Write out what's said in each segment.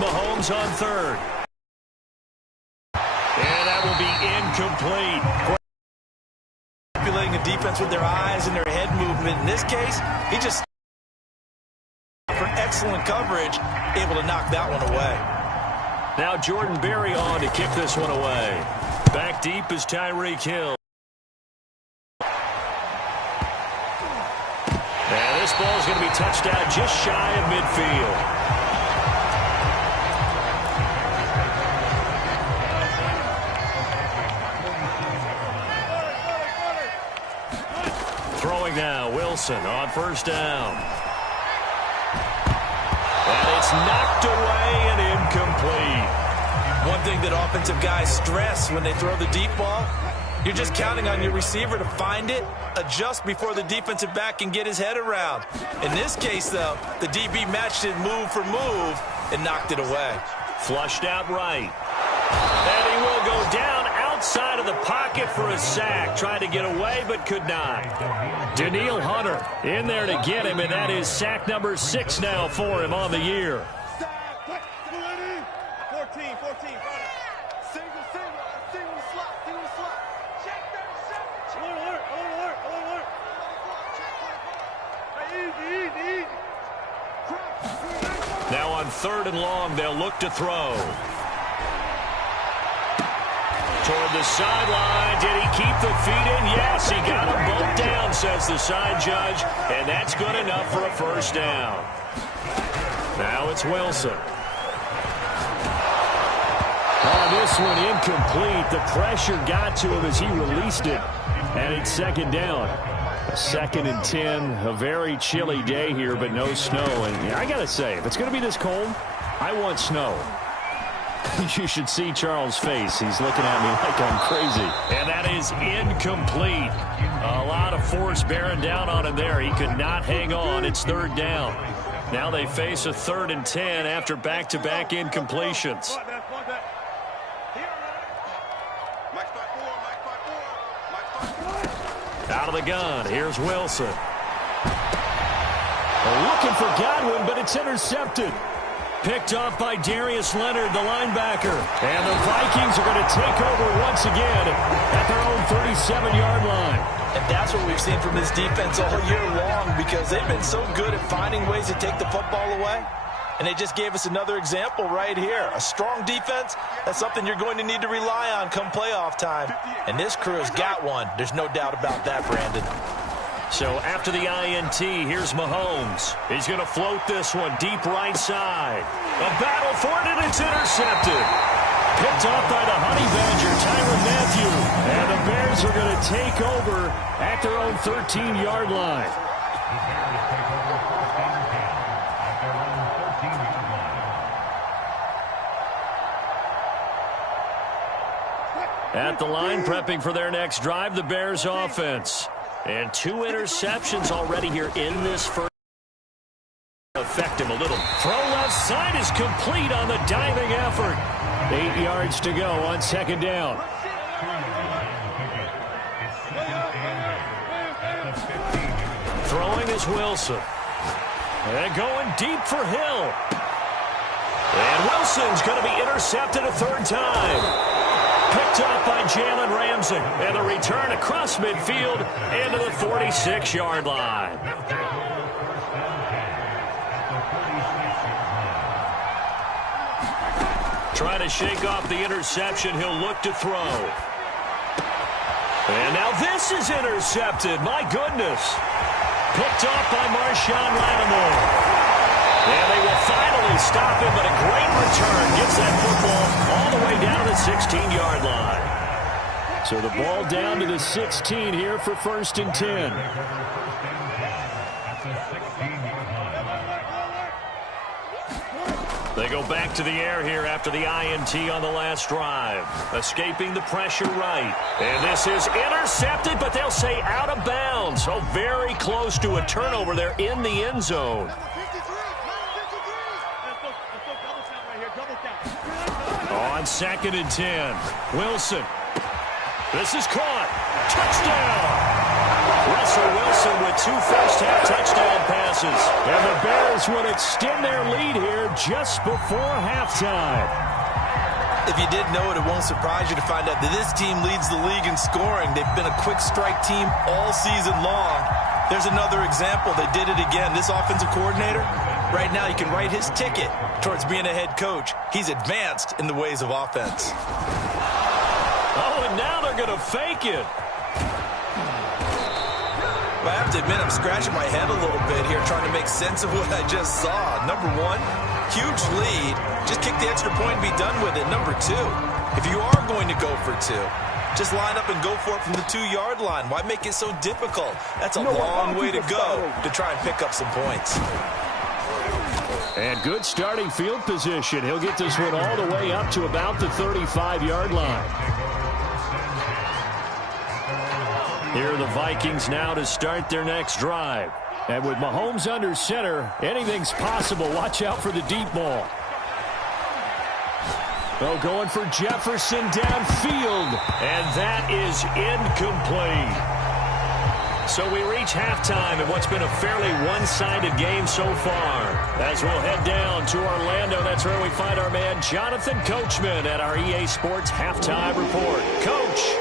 Mahomes on third. And that will be incomplete. Manipulating the defense with their eyes and their head movement. In this case, he just for excellent coverage, able to knock that one away. Now Jordan Berry on to kick this one away. Back deep is Tyreek Hill. And this ball is going to be touched out just shy of midfield. Throwing now, Wilson on first down. And it's knocked away and incomplete. One thing that offensive guys stress when they throw the deep ball, you're just counting on your receiver to find it, adjust before the defensive back can get his head around. In this case, though, the DB matched it move for move and knocked it away. Flushed out right. And he will go down outside of the pocket for a sack. Tried to get away, but could not. Danielle Hunter in there to get him, and that is sack number 6 now for him on the year. 14, single slot. Check that. Alert. Easy. Now on third and long, they'll look to throw. Toward the sideline. Did he keep the feet in? Yes, he got them both down, says the side judge. And that's good enough for a first down. Now it's Wilson. This one incomplete. The pressure got to him as he released it. And it's second down. 2nd and 10. A very chilly day here, but no snow. And I got to say, if it's going to be this cold, I want snow. You should see Charles' face. He's looking at me like I'm crazy. And that is incomplete. A lot of force bearing down on him there. He could not hang on. It's third down. Now they face a 3rd and 10 after back-to-back incompletions. Out of the gun. Here's Wilson. Looking for Godwin, but it's intercepted. Picked off by Darius Leonard, the linebacker. And the Vikings are going to take over once again at their own 37-yard line. And that's what we've seen from this defense all year long, because they've been so good at finding ways to take the football away. And they just gave us another example right here. A strong defense, that's something you're going to need to rely on come playoff time. And this crew has got one. There's no doubt about that, Brandon. So after the INT, here's Mahomes. He's going to float this one deep right side. A battle for it, and it's intercepted. Picked off by the Honey Badger, Tyrann Mathieu. And the Bears are going to take over at their own 13-yard line. At the line, prepping for their next drive, the Bears offense. And 2 interceptions already here in this first. Affect him a little. Throw left side is complete on the diving effort. 8 yards to go on 2nd down. Throwing is Wilson. And going deep for Hill. And Wilson's going to be intercepted a 3rd time. Picked up by Jalen Ramsey. And a return across midfield into the 46-yard line. Trying to shake off the interception. He'll look to throw. And now this is intercepted. My goodness. Picked off by Marshawn Lattimore. And they will finally stop him, but a great return gets that football all the way down to the 16-yard line. So the ball down to the 16 here for 1st and 10. They go back to the air here after the INT on the last drive. Escaping the pressure right. And this is intercepted, but they'll say out of bounds. So very close to a turnover there in the end zone. On 2nd and 10, Wilson. This is caught. Touchdown! Russell Wilson with 2 first-half touchdown passes. loses. And the Bears would extend their lead here just before halftime. If you didn't know it, it won't surprise you to find out that this team leads the league in scoring. They've been a quick strike team all season long. There's another example. They did it again. This offensive coordinator, right now, you can write his ticket towards being a head coach. He's advanced in the ways of offense. Oh, and now they're going to fake it. I have to admit, I'm scratching my head a little bit here trying to make sense of what I just saw. Number one, huge lead. Just kick the extra point and be done with it. Number two, if you are going to go for two, just line up and go for it from the 2-yard line. Why make it so difficult? That's a long way to go to try and pick up some points. And good starting field position. He'll get this one all the way up to about the 35-yard line. Here are the Vikings now to start their next drive. And with Mahomes under center, anything's possible. Watch out for the deep ball. Oh, going for Jefferson downfield. And that is incomplete. So we reach halftime in what's been a fairly one-sided game so far. As we'll head down to Orlando, that's where we find our man Jonathan Coachman at our EA Sports Halftime Report. Coach.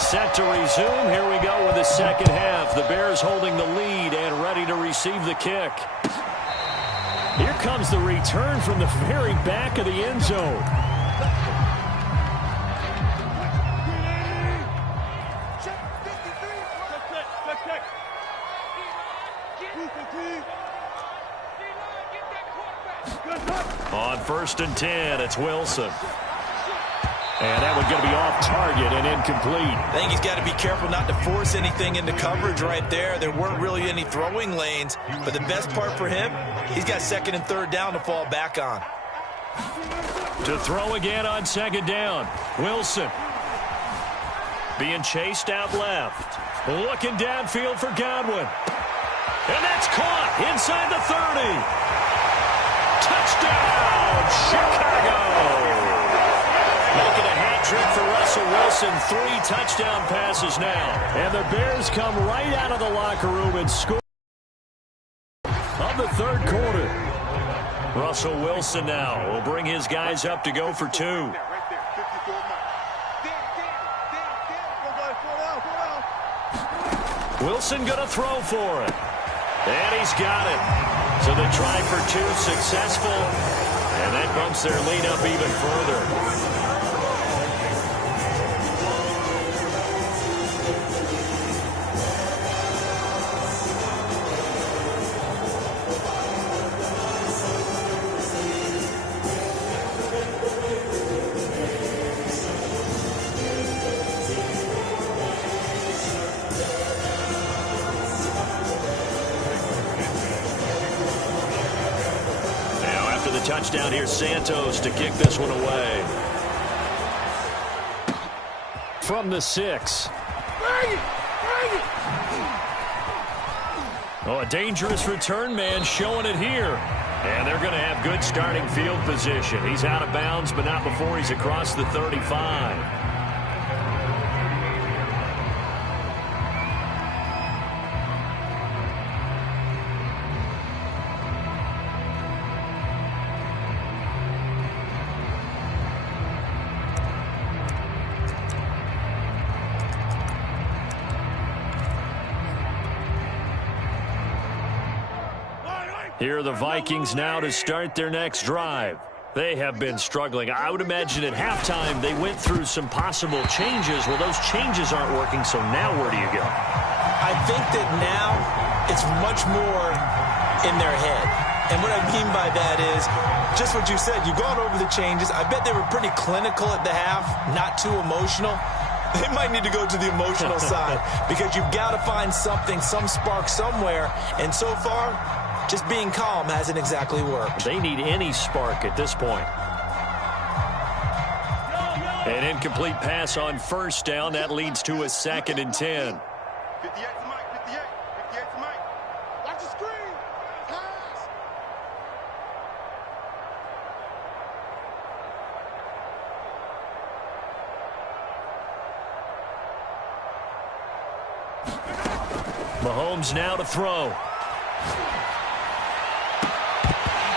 Set to resume. Here we go with the second half. The Bears holding the lead and ready to receive the kick. Here comes the return from the very back of the end zone. On 1st and 10, it's Wilson. And that one's going to be off target and incomplete. I think he's got to be careful not to force anything into coverage right there. There weren't really any throwing lanes. But the best part for him, he's got 2nd and 3rd down to fall back on. To throw again on 2nd down. Wilson. Being chased out left. Looking downfield for Godwin. And that's caught inside the 30. Touchdown, Chicago. Making a hat trick for Russell Wilson. 3 touchdown passes now. And the Bears come right out of the locker room and score of the 3rd quarter. Russell Wilson now will bring his guys up to go for 2. Wilson going to throw for it. And he's got it. So the try for 2 successful. And that bumps their lead up even further. Touchdown here, Santos to kick this one away. From the 6. Oh, a dangerous return man showing it here. And they're going to have good starting field position. He's out of bounds, but not before he's across the 35. Here are the Vikings now to start their next drive. They have been struggling. I would imagine at halftime they went through some possible changes. Well, those changes aren't working, so now where do you go? I think that now it's much more in their head. And what I mean by that is just what you said. You've gone over the changes. I bet they were pretty clinical at the half, not too emotional. They might need to go to the emotional side because you've got to find something, some spark somewhere. And so far, just being calm hasn't exactly worked. They need any spark at this point. An incomplete pass on 1st down. That leads to a 2nd and 10. 58 to Mike, 58. 58 to Mike. Watch the screen. Pass. Mahomes now to throw.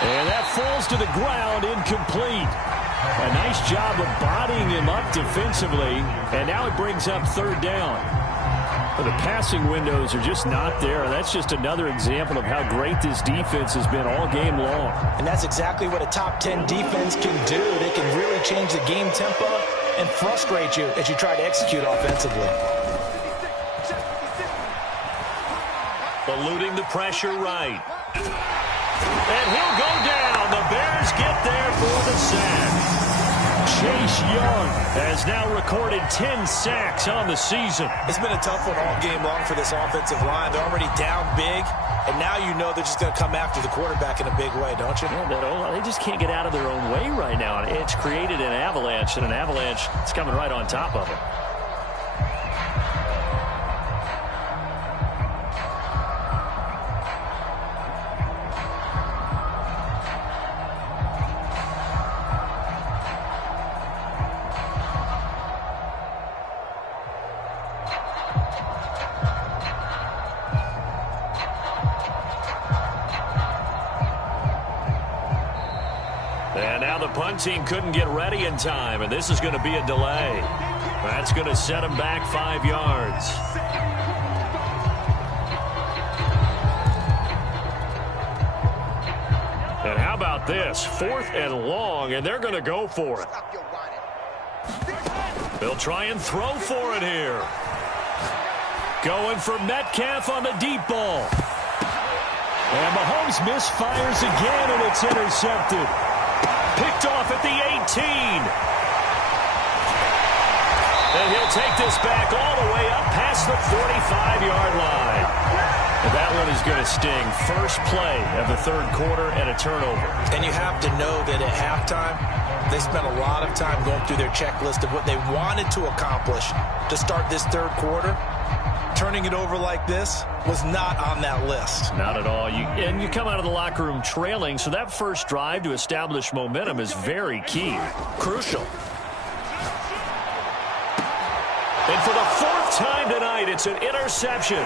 And that falls to the ground, incomplete. A nice job of bodying him up defensively, and now it brings up third down. But the passing windows are just not there. That's just another example of how great this defense has been all game long. And that's exactly what a top 10 defense can do. They can really change the game tempo and frustrate you as you try to execute offensively. Eluding the pressure right. And he'll go down. The Bears get there for the sack. Chase Young has now recorded 10 sacks on the season. It's been a tough one all game long for this offensive line. They're already down big, and now you know they're just going to come after the quarterback in a big way, don't you? Yeah, they just can't get out of their own way right now. It's created an avalanche, and an avalanche is coming right on top of them. And now the punt team couldn't get ready in time, and this is going to be a delay. That's going to set them back 5 yards. And how about this? 4th and long, and they're going to go for it. They'll try and throw for it here. Going for Metcalf on the deep ball. And Mahomes misfires again, and it's intercepted. Picked off at the 18. And he'll take this back all the way up past the 45-yard line. And that one is going to sting. First play of the third quarter and a turnover. And you have to know that at halftime, they spent a lot of time going through their checklist of what they wanted to accomplish to start this third quarter. Turning it over like this was not on that list. Not at all. And you come out of the locker room trailing, so that first drive to establish momentum is very key. Crucial. And for the 4th time tonight, it's an interception.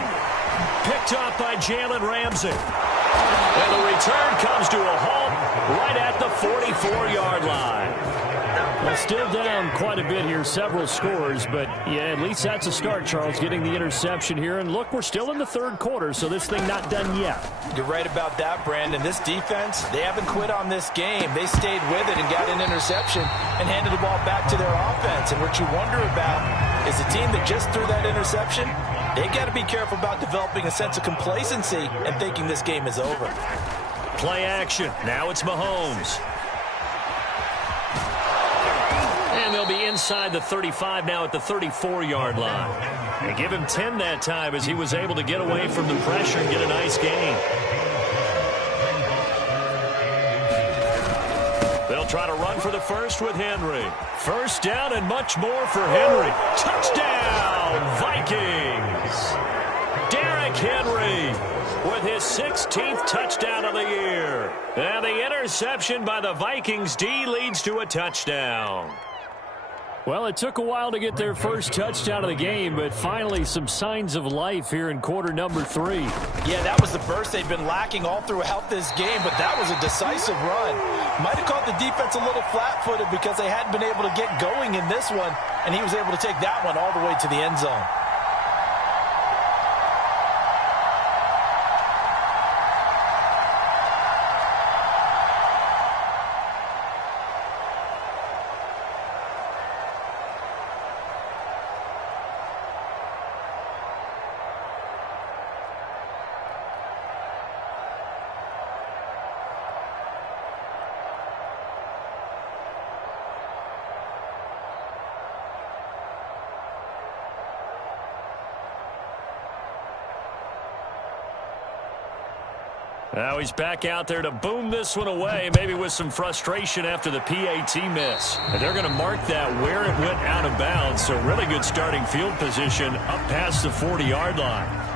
Picked up by Jalen Ramsey. And the return comes to a halt right at the 44-yard line. Well, still down quite a bit here, several scores, but yeah, at least that's a start, Charles, getting the interception here. And look, we're still in the third quarter, so this thing not done yet. You're right about that, Brandon. This defense, they haven't quit on this game. They stayed with it and got an interception and handed the ball back to their offense. And what you wonder about is the team that just threw that interception, they got to be careful about developing a sense of complacency and thinking this game is over. Play action. Now it's Mahomes. And they'll be inside the 35 now at the 34-yard line. And give him 10 that time as he was able to get away from the pressure and get a nice gain. They'll try to run for the first with Henry. First down and much more for Henry. Touchdown, Vikings! Derrick Henry with his 16th touchdown of the year. And the interception by the Vikings D leads to a touchdown. Well, it took a while to get their first touchdown of the game, but finally some signs of life here in quarter number 3. Yeah, that was the burst they've been lacking all throughout this game, but that was a decisive run. Might have caught the defense a little flat-footed because they hadn't been able to get going in this one, and he was able to take that one all the way to the end zone. Now he's back out there to boom this one away, maybe with some frustration after the PAT miss. And they're going to mark that where it went out of bounds, so really good starting field position up past the 40-yard line.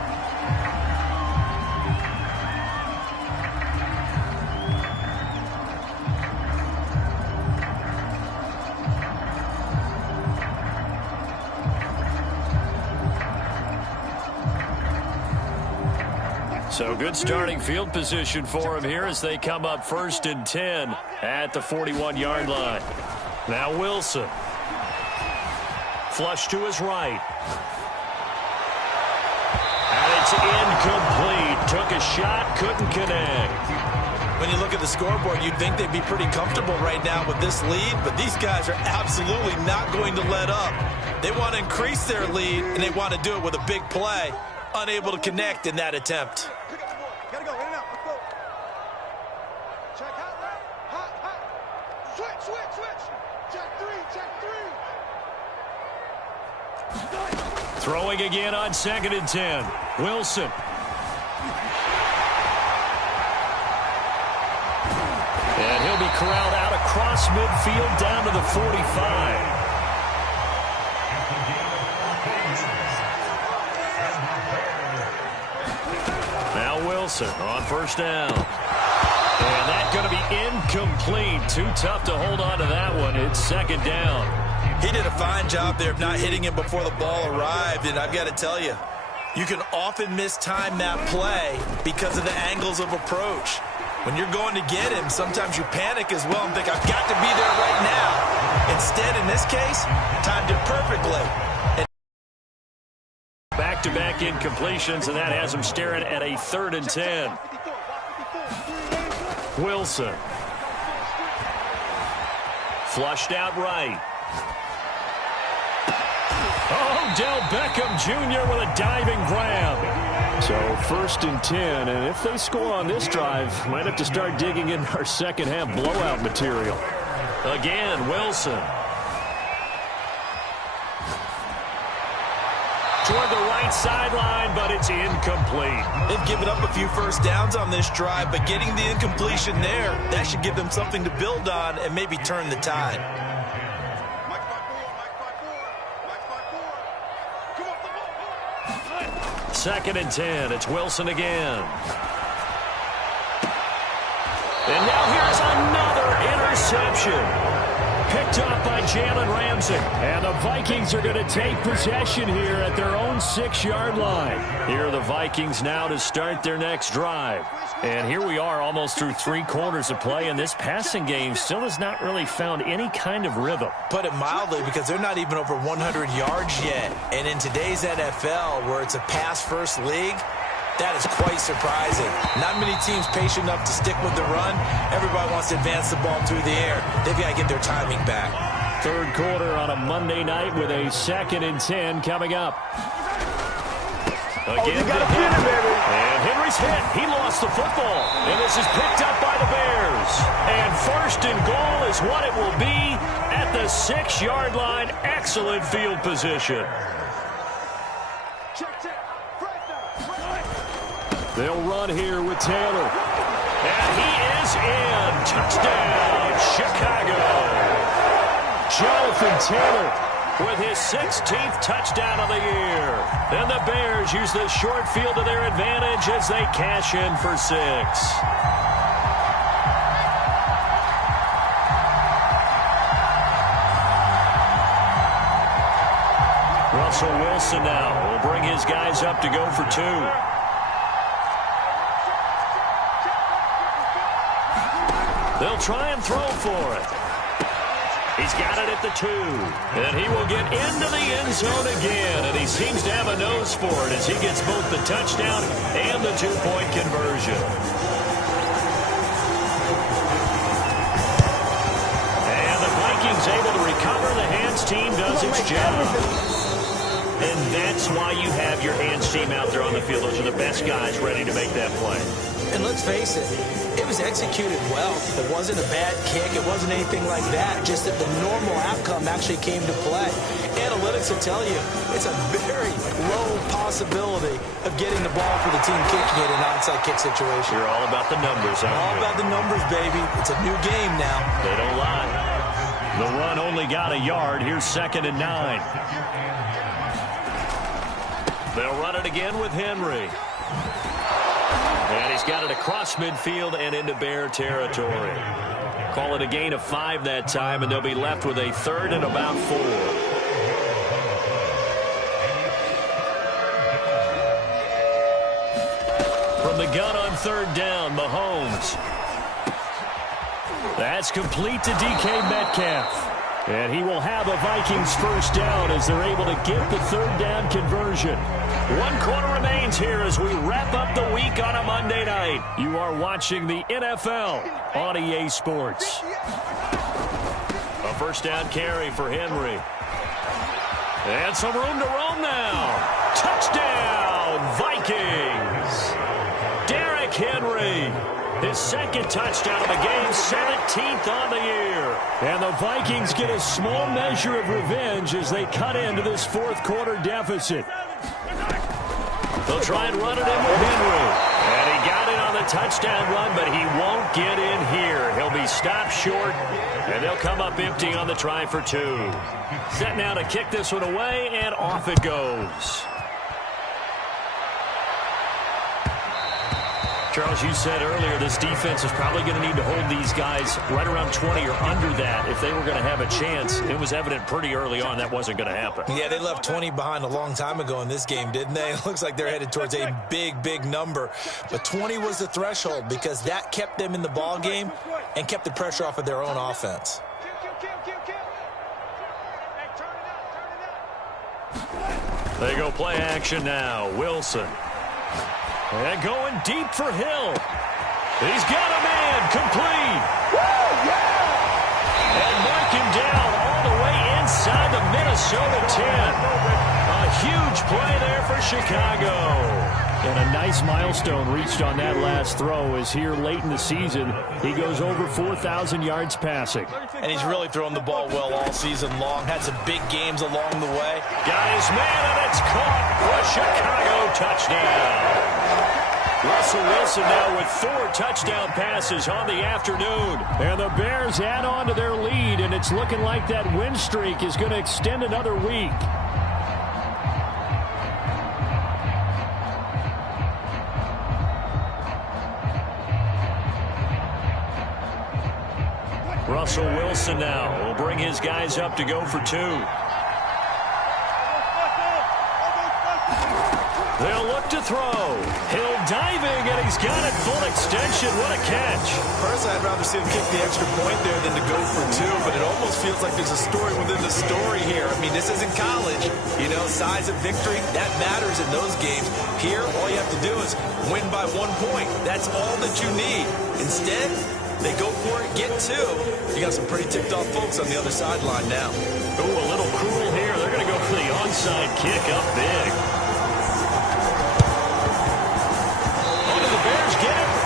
So good starting field position for him here as they come up 1st and 10 at the 41-yard line. Now Wilson. Flush to his right. And it's incomplete. Took a shot, couldn't connect. When you look at the scoreboard, you'd think they'd be pretty comfortable right now with this lead, but these guys are absolutely not going to let up. They want to increase their lead, and they want to do it with a big play. Unable to connect in that attempt. Pick up the ball. Gotta go. In and out. Let's go. Check hot. Hot. Switch. Check three. Throwing again on 2nd and 10. Wilson. And he'll be corralled out across midfield down to the 45. Now Wilson on 1st down. And that's going to be incomplete. Too tough to hold on to that one. It's 2nd down. He did a fine job there of not hitting him before the ball arrived, and I've got to tell you, you can often mistime that play because of the angles of approach. When you're going to get him, sometimes you panic as well and think, I've got to be there right now. Instead, in this case, timed it perfectly. Back-to-back incompletions, and that has him staring at a 3rd and 10. Wilson. Flushed out right. Odell Beckham Jr. with a diving grab. So 1st and 10, and if they score on this drive, might have to start digging in our second half blowout material. Again, Wilson. Toward the right sideline, but it's incomplete. They've given up a few first downs on this drive, but getting the incompletion there, that should give them something to build on and maybe turn the tide. Mike 5-4. Come on, the ball. 2nd and 10. It's Wilson again. And now here's another interception. Picked up by Jalen Ramsey. And the Vikings are going to take possession here at their own 6-yard line. Here are the Vikings now to start their next drive. And here we are almost through 3 quarters of play, and this passing game still has not really found any kind of rhythm. Put it mildly, because they're not even over 100 yards yet. And in today's NFL, where it's a pass-first league, that is quite surprising. Not many teams patient enough to stick with the run. Everybody wants to advance the ball through the air. They've got to get their timing back. 3rd quarter on a Monday night with a 2nd and 10 coming up. Again to Henry. And Henry's hit. He lost the football. And this is picked up by the Bears. And 1st and goal is what it will be at the 6-yard line. Excellent field position. They'll run here with Taylor. And he is in. Touchdown, Chicago. Jonathan Taylor with his 16th touchdown of the year. And the Bears use this short field to their advantage as they cash in for 6. Russell Wilson now will bring his guys up to go for 2. They'll try and throw for it. He's got it at the 2. And he will get into the end zone again. And he seems to have a nose for it as he gets both the touchdown and the 2-point conversion. And the Vikings able to recover. The hands team does its job. And that's why you have your hands team out there on the field. Those are the best guys ready to make that play. And let's face it, it was executed well. It wasn't a bad kick. It wasn't anything like that. Just that the normal outcome actually came to play. Analytics will tell you it's a very low possibility of getting the ball for the team kicking it in an onside kick situation. You're all about the numbers, aren't you? All about the numbers, baby. It's a new game now. They don't lie. The run only got a yard. Here's 2nd and 9. They'll run it again with Henry. And he's got it across midfield and into Bear territory. Call it a gain of 5 that time, and they'll be left with a 3rd and about 4. From From the gun on third down, Mahomes. That's complete to DK Metcalf. And he will have a Vikings first down as they're able to get the third down conversion. 1 quarter remains here as we wrap up the week on a Monday night. You are watching the NFL on EA Sports. A first down carry for Henry. And some room to roam now. Touchdown, Vikings. Derrick Henry. His second touchdown of the game, 17th on the year. And the Vikings get a small measure of revenge as they cut into this fourth quarter deficit. They'll try and run it in with Henry. And he got in on the touchdown run, but he won't get in here. He'll be stopped short, and they'll come up empty on the try for 2. Set now to kick this one away, and off it goes. Charles, you said earlier this defense is probably going to need to hold these guys right around 20 or under that if they were going to have a chance. It was evident pretty early on that wasn't going to happen. Yeah, they left 20 behind a long time ago in this game, didn't they? It looks like they're headed towards a big, big number. But 20 was the threshold because that kept them in the ball game and kept the pressure off of their own offense. They go play action now. Wilson. And going deep for Hill. He's got a man complete. Woo, yeah! And mark him down all the way inside the Minnesota 10. A huge play there for Chicago. And a nice milestone reached on that last throw as here late in the season, he goes over 4,000 yards passing. And he's really thrown the ball well all season long. Had some big games along the way. Got his man, and it's caught for a Chicago touchdown. Russell Wilson now with 4 touchdown passes on the afternoon. And the Bears add on to their lead, and it's looking like that win streak is going to extend another week. Russell Wilson now will bring his guys up to go for 2. They'll look to throw. Hill diving, and he's got it full extension. What a catch. Personally, I'd rather see him kick the extra point there than to go for 2, but it almost feels like there's a story within the story here. I mean, this isn't college. You know, size of victory, that matters in those games. Here, all you have to do is win by 1 point. That's all that you need. Instead, they go for it, get 2. You got some pretty ticked-off folks on the other sideline now. Ooh, a little cruel here. They're going to go for the onside kick up big.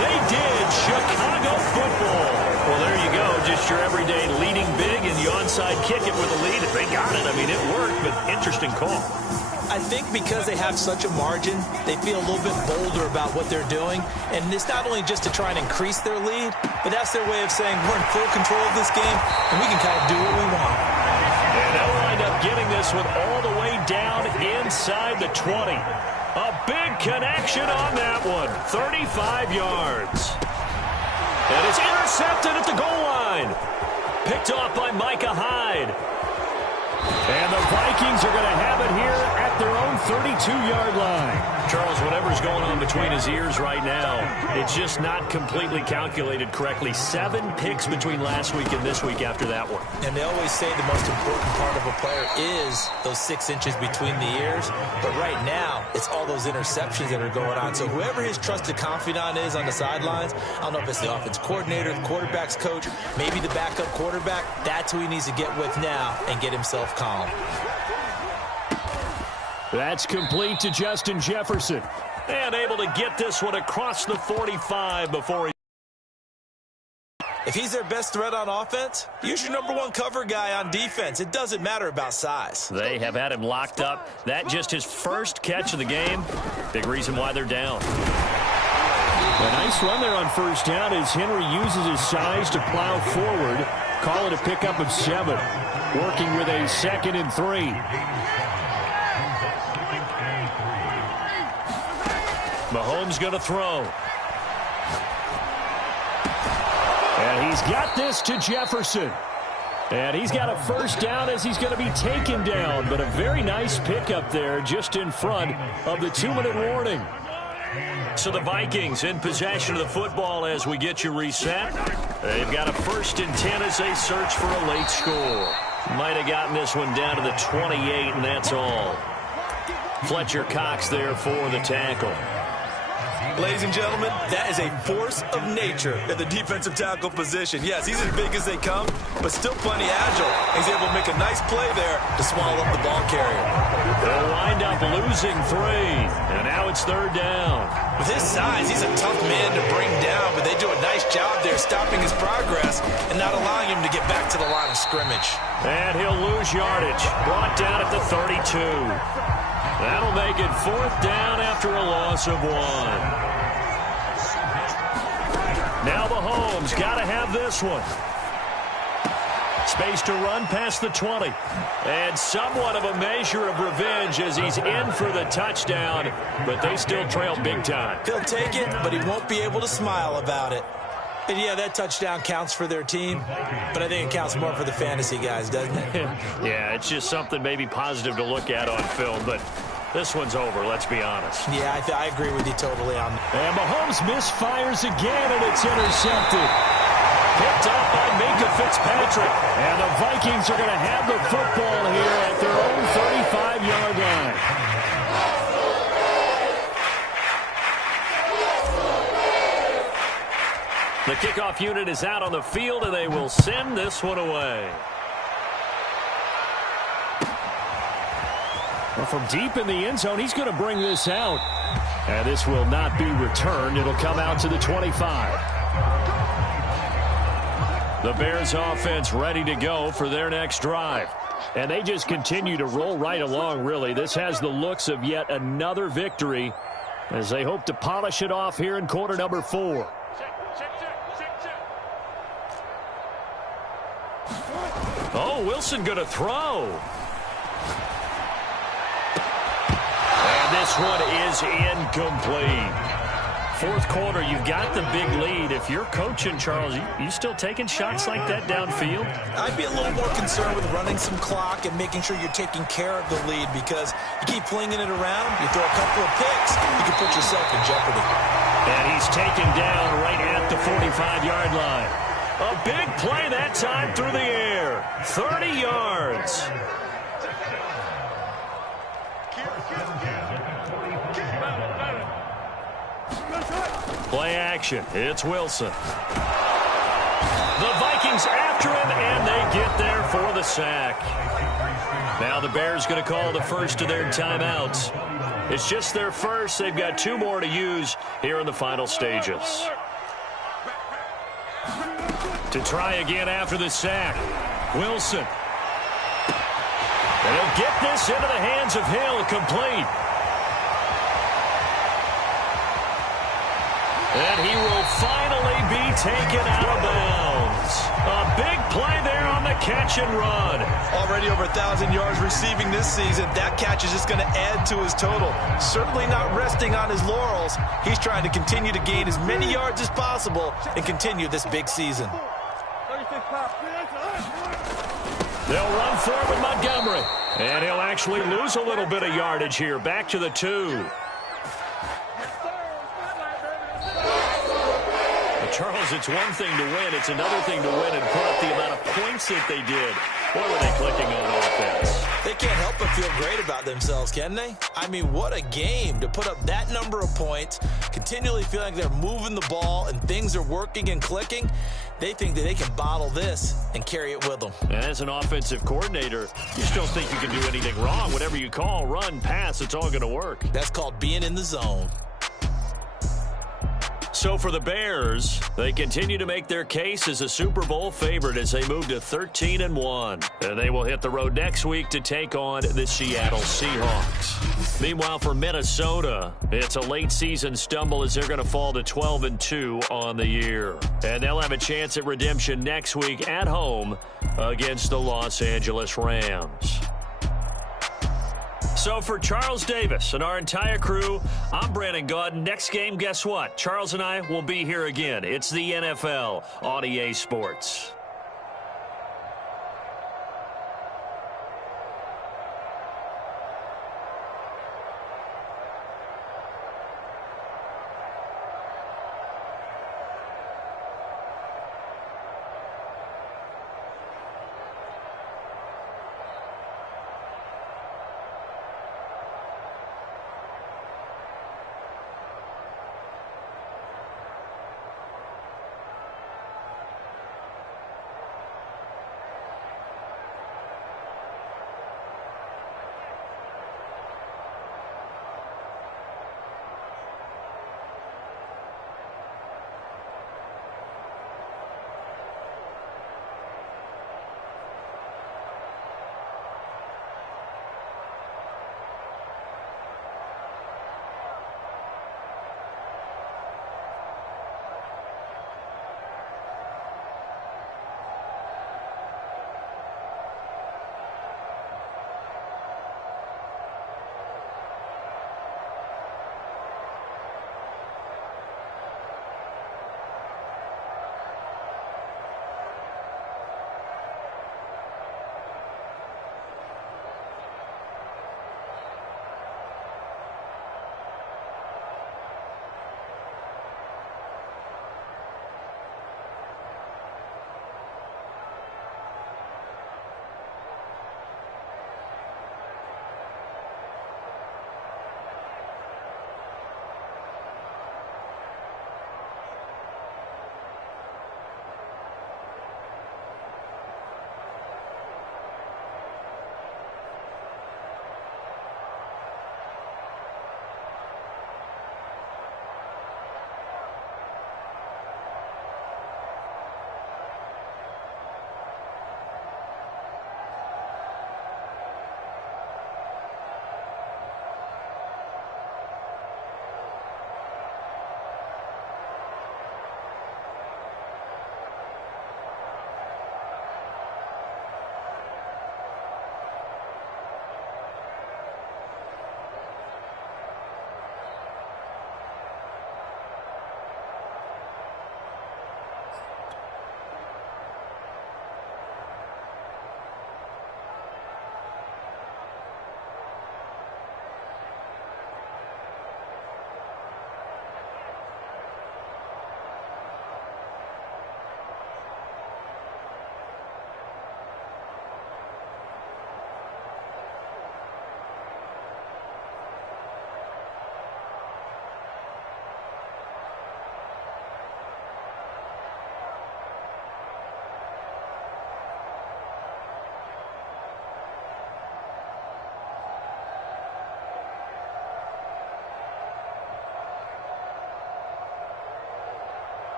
They did. Chicago football. Well, there you go. Just your everyday leading big and the onside kick it with a lead. If they got it, I mean, it worked, but interesting call. I think because they have such a margin, they feel a little bit bolder about what they're doing. And it's not only just to try and increase their lead, but that's their way of saying we're in full control of this game, and we can kind of do what we want. And they'll wind up getting this one all the way down inside the 20. A big connection on that one. 35 yards. And it's intercepted at the goal line. Picked off by Micah Hyde. And the Vikings are going to have it here at their own 32-yard line. Charles, whatever's going on between his ears right now, it's just not completely calculated correctly. 7 picks between last week and this week after that one. And they always say the most important part of a player is those 6 inches between the ears. But right now, it's all those interceptions that are going on. So whoever his trusted confidant is on the sidelines, I don't know if it's the offense coordinator, the quarterback's coach, maybe the backup quarterback, that's who he needs to get with now and get himself calm. That's complete to Justin Jefferson. And able to get this one across the 45 before he... If he's their best threat on offense, use your #1 cover guy on defense. It doesn't matter about size. They have had him locked up. That just his first catch of the game. Big reason why they're down. A nice run there on first down as Henry uses his size to plow forward. Call it a pickup of 7. Working with a 2nd and 3. Mahomes going to throw. And he's got this to Jefferson. And he's got a first down as he's going to be taken down. But a very nice pickup there just in front of the 2-minute warning. So the Vikings in possession of the football as we get you reset. They've got a 1st and 10 as they search for a late score. Might have gotten this one down to the 28, and that's all. Fletcher Cox there for the tackle. Ladies and gentlemen, that is a force of nature at the defensive tackle position. Yes, he's as big as they come, but still plenty agile. He's able to make a nice play there to swallow up the ball carrier. They'll wind up losing 3, and now it's 3rd down. With his size, he's a tough man to bring down, but they do a nice job there stopping his progress and not allowing him to get back to the line of scrimmage. And he'll lose yardage. Brought down at the 32. That'll make it 4th down after a loss of 1. Now Mahomes got to have this one. Space to run past the 20. And somewhat of a measure of revenge as he's in for the touchdown, but they still trail big time. He'll take it, but he won't be able to smile about it. And yeah, that touchdown counts for their team, but I think it counts more for the fantasy guys, doesn't it? Yeah, it's just something maybe positive to look at on film, but this one's over, let's be honest. Yeah, I agree with you totally on that. And Mahomes misfires again, and it's intercepted. Picked up by Minkah Fitzpatrick. And the Vikings are going to have the football here at their own 35-yard line. The kickoff unit is out on the field, and they will send this one away. Well, from deep in the end zone, he's going to bring this out. And this will not be returned. It'll come out to the 25. The Bears offense ready to go for their next drive. And they just continue to roll right along, really. This has the looks of yet another victory as they hope to polish it off here in quarter number 4. Oh, Wilson going to throw. And this one is incomplete. 4th quarter, you've got the big lead. If you're coaching, Charles, you still taking shots like that downfield? I'd be a little more concerned with running some clock and making sure you're taking care of the lead, because you keep flinging it around, you throw a couple of picks, you can put yourself in jeopardy. And he's taken down right at the 45-yard line. A big play that time through the air. 30 yards. Play action. It's Wilson. The Vikings after him, and they get there for the sack. Now the Bears going to call the first of their timeouts. It's just their first. They've got 2 more to use here in the final stages. To try again after the sack. Wilson. And he'll get this into the hands of Hill, complete. And he will finally be taken out of bounds. A big play there on the catch and run. Already over 1,000 yards receiving this season. That catch is just going to add to his total. Certainly not resting on his laurels. He's trying to continue to gain as many yards as possible and continue this big season. They'll run forward with Montgomery. And he'll actually lose a little bit of yardage here. Back to the 2. Charles, it's one thing to win. It's another thing to win and put up the amount of points that they did. Boy, were they clicking on offense. They can't help but feel great about themselves, can they? I mean, what a game to put up that number of points, continually feeling like they're moving the ball and things are working and clicking. They think that they can bottle this and carry it with them. And as an offensive coordinator, you just don't think you can do anything wrong. Whatever you call, run, pass, it's all going to work. That's called being in the zone. So for the Bears, they continue to make their case as a Super Bowl favorite as they move to 13-1. And they will hit the road next week to take on the Seattle Seahawks. Meanwhile, for Minnesota, it's a late season stumble as they're going to fall to 12-2 on the year. And they'll have a chance at redemption next week at home against the Los Angeles Rams. So for Charles Davis and our entire crew, I'm Brandon Gaudin. Next game, guess what? Charles and I will be here again. It's the NFL on EA Sports.